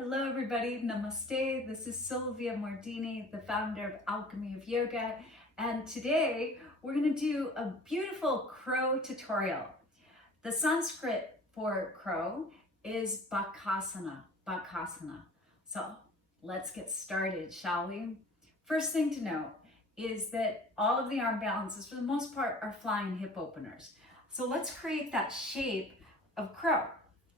Hello everybody, namaste. This is Silvia Mordini, the founder of Alchemy of Yoga. And today we're gonna do a beautiful crow tutorial. The Sanskrit for crow is Bakasana, Bakasana. So let's get started, shall we? First thing to note is that all of the arm balances for the most part are flying hip openers. So let's create that shape of crow.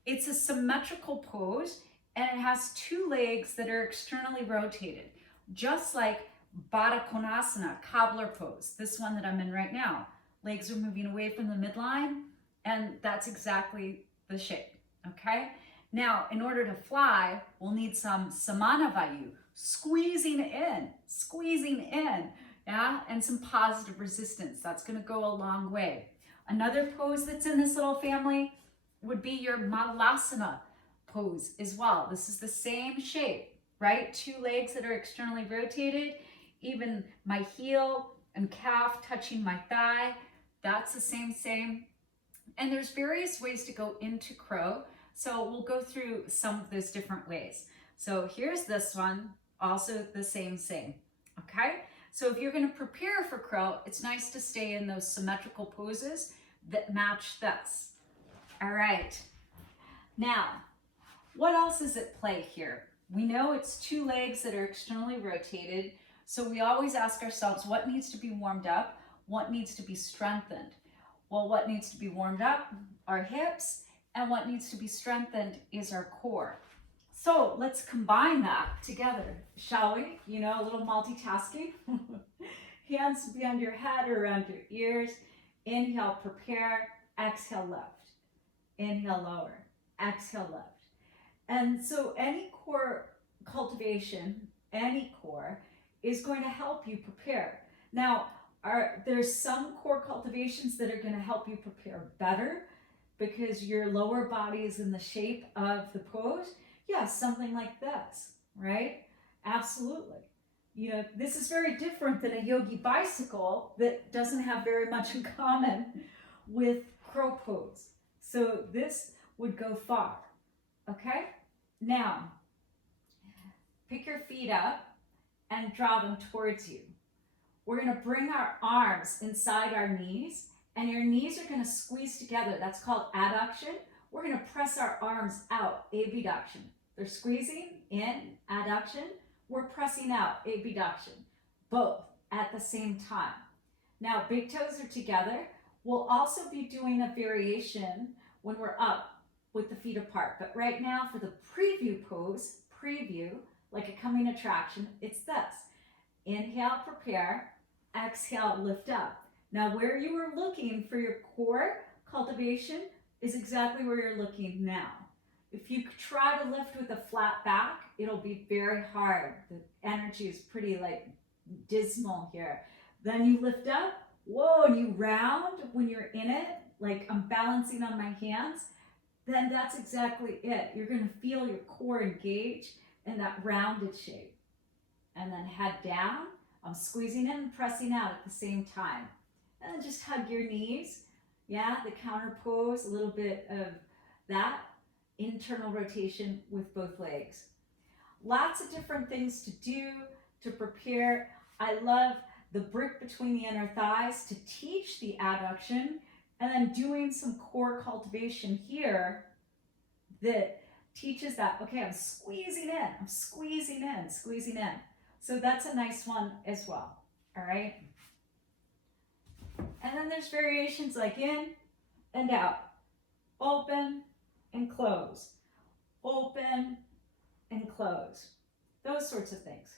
It's a symmetrical pose and it has two legs that are externally rotated, just like Bakasana, cobbler pose, this one that I'm in right now. Legs are moving away from the midline, and that's exactly the shape, okay? Now, in order to fly, we'll need some samana vayu, squeezing in, yeah? And some positive resistance. That's gonna go a long way. Another pose that's in this little family would be your malasana pose as well. This is the same shape, right? Two legs that are externally rotated, even my heel and calf touching my thigh, that's the same. And there's various ways to go into crow, so we'll go through some of those different ways. So here's this one, also the same, okay? So if you're gonna prepare for crow, it's nice to stay in those symmetrical poses that match this. All right, now, what else is at play here? We know it's two legs that are externally rotated, so we always ask ourselves what needs to be warmed up, what needs to be strengthened. Well, what needs to be warmed up? Our hips, and what needs to be strengthened is our core. So let's combine that together, shall we? You know, a little multitasking. Hands behind your head or around your ears. Inhale, prepare. Exhale, lift. Inhale, lower. Exhale, lift. And so any core cultivation, any core, is going to help you prepare. Now, there's some core cultivations that are going to help you prepare better because your lower body is in the shape of the pose. Yeah, something like this, right? Absolutely. You know, this is very different than a yogi bicycle that doesn't have very much in common with crow pose. So this would go far, okay? Now, pick your feet up and draw them towards you. We're gonna bring our arms inside our knees, and your knees are gonna squeeze together. That's called adduction. We're gonna press our arms out, abduction. They're squeezing in, adduction. We're pressing out, abduction. Both at the same time. Now, big toes are together. We'll also be doing a variation when we're up with the feet apart. But right now for the preview pose, like a coming attraction, it's this. Inhale, prepare. Exhale, lift up. Now where you were looking for your core cultivation is exactly where you're looking now. If you try to lift with a flat back, it'll be very hard. The energy is pretty dismal here. Then you lift up, whoa, and you round when you're in it, like I'm balancing on my hands, then that's exactly it. You're gonna feel your core engage in that rounded shape. And then head down, I'm squeezing in and pressing out at the same time. And then just hug your knees. Yeah, the counter pose, a little bit of that internal rotation with both legs. Lots of different things to do to prepare. I love the brick between the inner thighs to teach the adduction, and then doing some core cultivation here that teaches that, okay, I'm squeezing in. So that's a nice one as well, all right? And then there's variations like in and out, open and close, open and close, those sorts of things.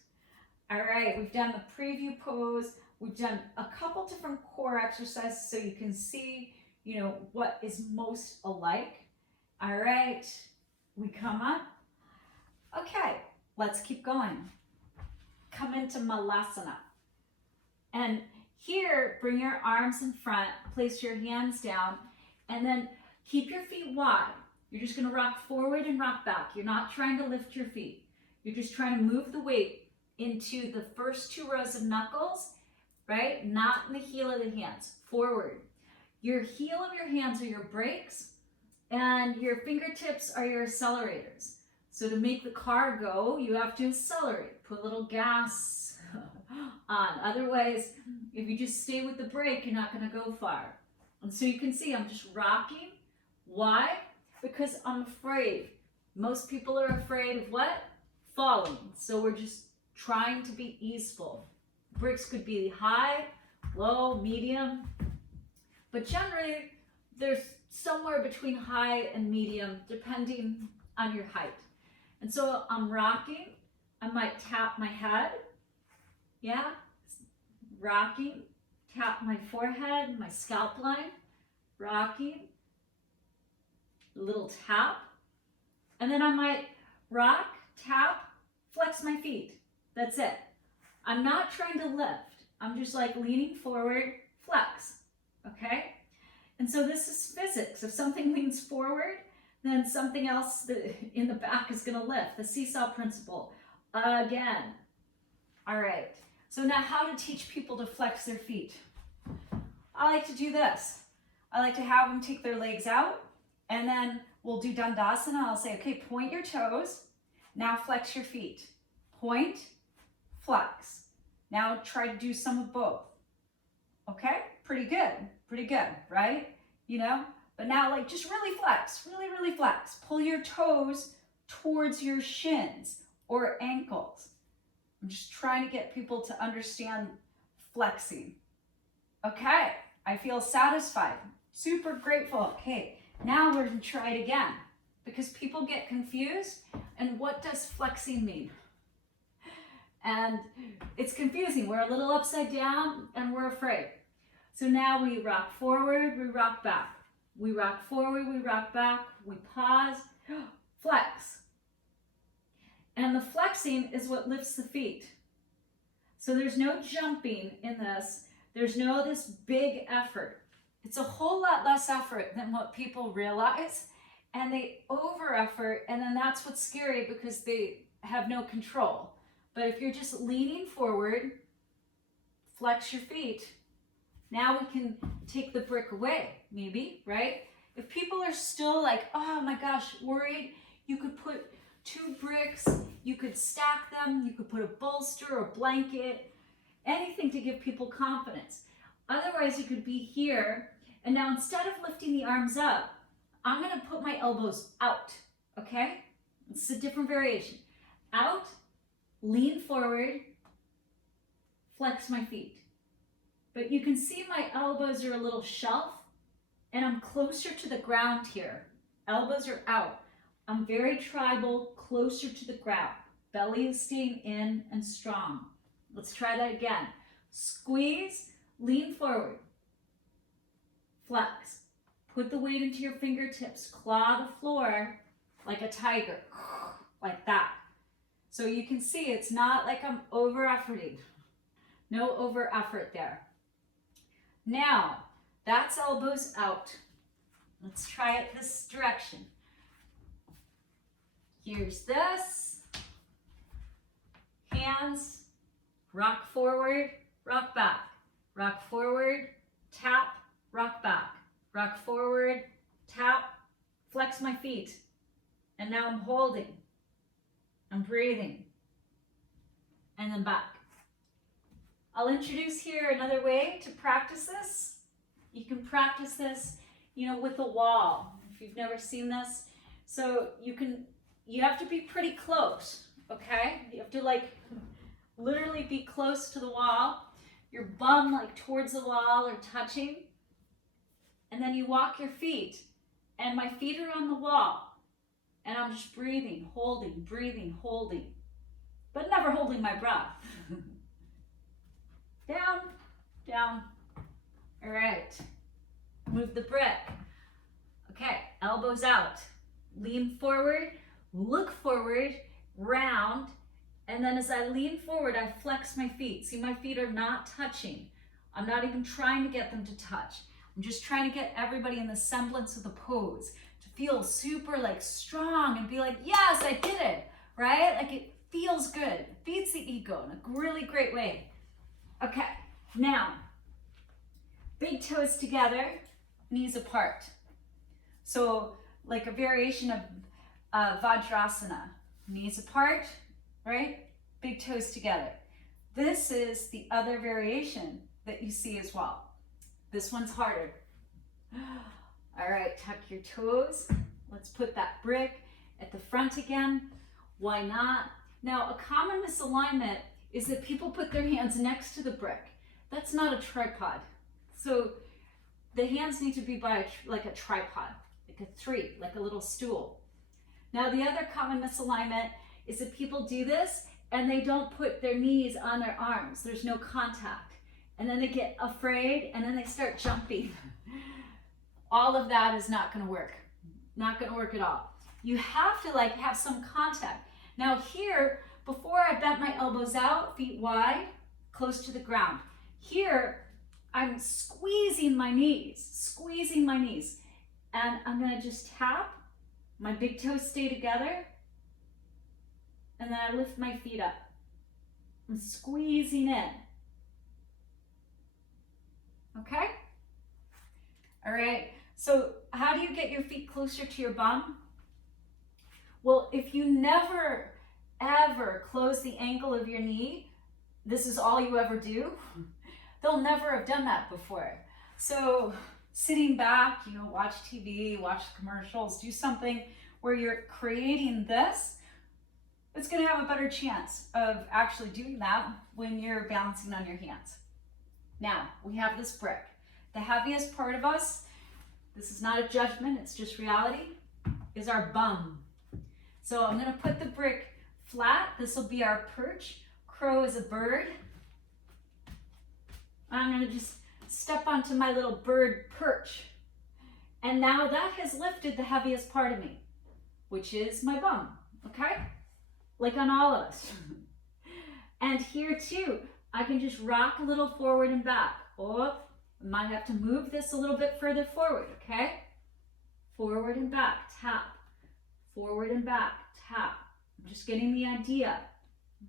All right, we've done the preview pose. We've done a couple different core exercises so you can see, you know, what is most alike. All right, we come up. Okay, let's keep going. Come into malasana. And here, bring your arms in front, place your hands down, and then keep your feet wide. You're just gonna rock forward and rock back. You're not trying to lift your feet. You're just trying to move the weight into the first two rows of knuckles, right? Not in the heel of the hands, forward. Your heel of your hands are your brakes, and your fingertips are your accelerators. So to make the car go, you have to accelerate, put a little gas on. Otherwise, if you just stay with the brake, you're not going to go far. And so you can see I'm just rocking. Why? Because I'm afraid. Most people are afraid of what? Falling. So we're just trying to be easeful. Brakes could be high, low, medium, but generally there's somewhere between high and medium depending on your height. And so I'm rocking. I might tap my head. Yeah, rocking. Tap my forehead, my scalp line. Rocking. A little tap. And then I might rock, tap, flex my feet. That's it. I'm not trying to lift. I'm just like leaning forward, flex. Okay? And so this is physics. If something leans forward, then something else in the back is going to lift. The seesaw principle. Again. All right. So now how to teach people to flex their feet. I like to do this. I like to have them take their legs out, and then we'll do Dandasana. I'll say, okay, point your toes. Now flex your feet. Point, flex. Now try to do some of both. Okay? Pretty good, right? You know? But now like just really flex, really flex. Pull your toes towards your shins or ankles. I'm just trying to get people to understand flexing. Okay, I feel satisfied, super grateful. Okay, now we're gonna try it again because people get confused. And what does flexing mean? And it's confusing. We're a little upside down and we're afraid. So now we rock forward, we rock back. We rock forward, we rock back, we pause, flex. And the flexing is what lifts the feet. So there's no jumping in this. There's no this big effort. It's a whole lot less effort than what people realize. And they over effort, and then that's what's scary because they have no control. But if you're just leaning forward, flex your feet. Now we can take the brick away, maybe, right? If people are still like, oh my gosh, worried, you could put 2 bricks, you could stack them, you could put a bolster or a blanket, anything to give people confidence. Otherwise, you could be here, and now instead of lifting the arms up, I'm gonna put my elbows out, okay? It's a different variation. Out, lean forward, flex my feet. But you can see my elbows are a little shelf, and I'm closer to the ground here. Elbows are out. I'm very tribal, closer to the ground. Belly is staying in and strong. Let's try that again. Squeeze, lean forward. Flex. Put the weight into your fingertips. Claw the floor like a tiger, like that. So you can see it's not like I'm over-efforting. No over-effort there. Now, that's elbows out. Let's try it this direction. Here's this. Hands, rock forward, rock back. Rock forward, tap, rock back. Rock forward, tap, flex my feet. And now I'm holding. I'm breathing. And then back. I'll introduce here another way to practice this. You can practice this, with a wall, if you've never seen this. So you have to be pretty close, okay? You have to literally be close to the wall. Your bum towards the wall or touching. And then you walk your feet, and my feet are on the wall. And I'm just breathing, holding, but never holding my breath. Down, down. All right. Move the brick. Okay, elbows out. Lean forward, look forward, round, and then as I lean forward, I flex my feet. See, my feet are not touching. I'm not even trying to get them to touch. I'm just trying to get everybody in the semblance of the pose to feel super strong and be like, yes, I did it, right? It feels good. It feeds the ego in a really great way. Okay, now, big toes together, knees apart. So a variation of Vajrasana. Knees apart, right? Big toes together. This is the other variation that you see as well. This one's harder. All right, tuck your toes. Let's put that brick at the front again. Why not? Now, a common misalignment is that people put their hands next to the brick. That's not a tripod. So the hands need to be by like a tripod, like a three, like a little stool. Now, the other common misalignment is that people do this and they don't put their knees on their arms. There's no contact. And then they get afraid and then they start jumping. All of that is not going to work. Not going to work at all. You have to like have some contact. Now here, before I bent my elbows out, feet wide, close to the ground. Here, I'm squeezing my knees, and I'm going to just tap. My big toes stay together, and then I lift my feet up. I'm squeezing in. Okay? All right, so how do you get your feet closer to your bum? Well, if you never, ever close the angle of your knee, this is all you ever do, they'll never have done that before. So sitting back, watch TV, watch commercials, do something where you're creating this, it's gonna have a better chance of actually doing that when you're balancing on your hands. Now, we have this brick. The heaviest part of us, this is not a judgment, it's just reality, is our bum. So I'm gonna put the brick flat. This will be our perch. Crow is a bird. I'm gonna just step onto my little bird perch. And now that has lifted the heaviest part of me, which is my bum, okay? Like on all of us. And here too, I can just rock a little forward and back. Oh, I might have to move this a little bit further forward, okay? Forward and back, tap. Forward and back, tap. I'm just getting the idea,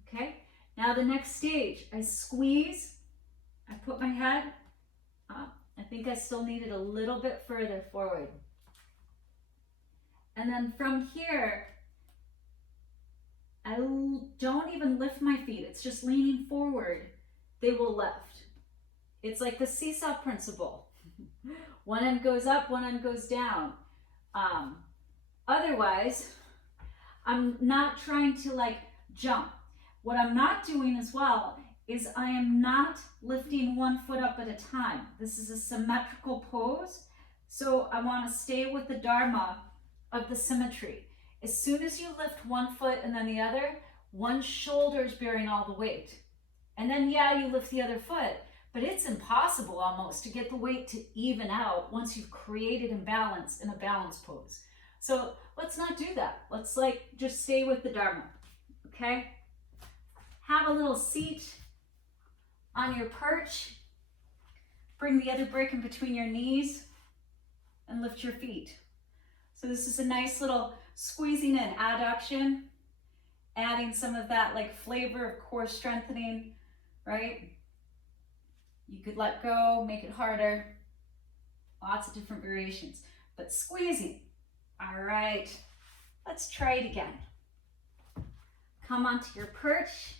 okay? Now the next stage, I squeeze, I put my head up. I think I still need it a little bit further forward. And then from here, I don't even lift my feet. It's just leaning forward. They will lift. It's like the seesaw principle. One end goes up, one end goes down. Otherwise, I'm not trying to like jump. What I'm not doing as well is I am not lifting one foot up at a time. This is a symmetrical pose. So I want to stay with the dharma of the symmetry. As soon as you lift one foot and then the other, one shoulder is bearing all the weight. And then yeah, you lift the other foot, but it's impossible almost to get the weight to even out once you've created imbalance in a balance pose. So let's not do that. Let's just stay with the dharma, okay? Have a little seat on your perch. Bring the other brick in between your knees and lift your feet. So this is a nice little squeezing in, adduction, adding some of that like flavor of core strengthening, right? You could let go, make it harder, lots of different variations, but squeezing. All right, let's try it again. Come onto your perch,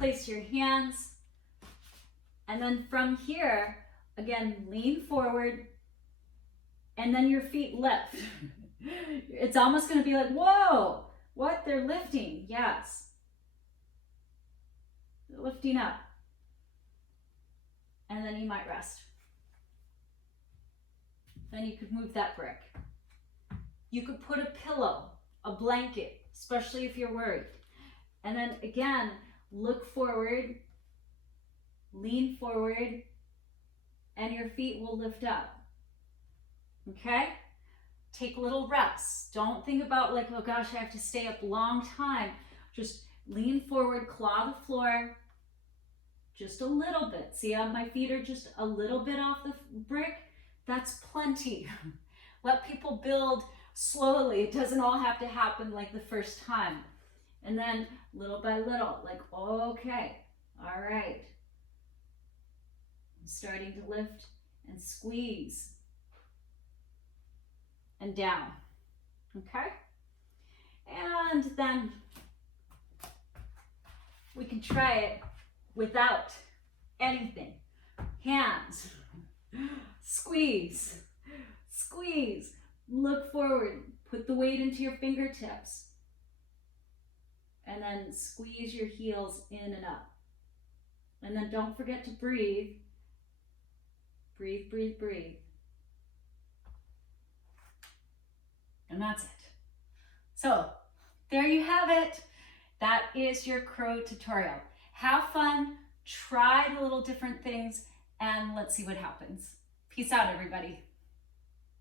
place your hands, and then from here, again, lean forward, and then your feet lift. It's almost gonna be like, whoa, what? They're lifting, yes. They're lifting up. And then you might rest. Then you could move that brick. You could put a pillow, a blanket, especially if you're worried. And then again, look forward, lean forward, and your feet will lift up. Okay? Take little rests. Don't think about like, oh gosh, I have to stay up a long time. Just lean forward, claw the floor, just a little bit. See how my feet are just a little bit off the brick? That's plenty. Let people build slowly. It doesn't all have to happen like the first time. And then little by little, like, okay, all right. I'm starting to lift and squeeze and down, okay? And then we can try it without anything. Hands, squeeze, squeeze, look forward, put the weight into your fingertips, and then squeeze your heels in and up. And then don't forget to breathe. Breathe, breathe, breathe. And that's it. So there you have it. That is your crow tutorial. Have fun, try the little different things, and let's see what happens. Peace out, everybody.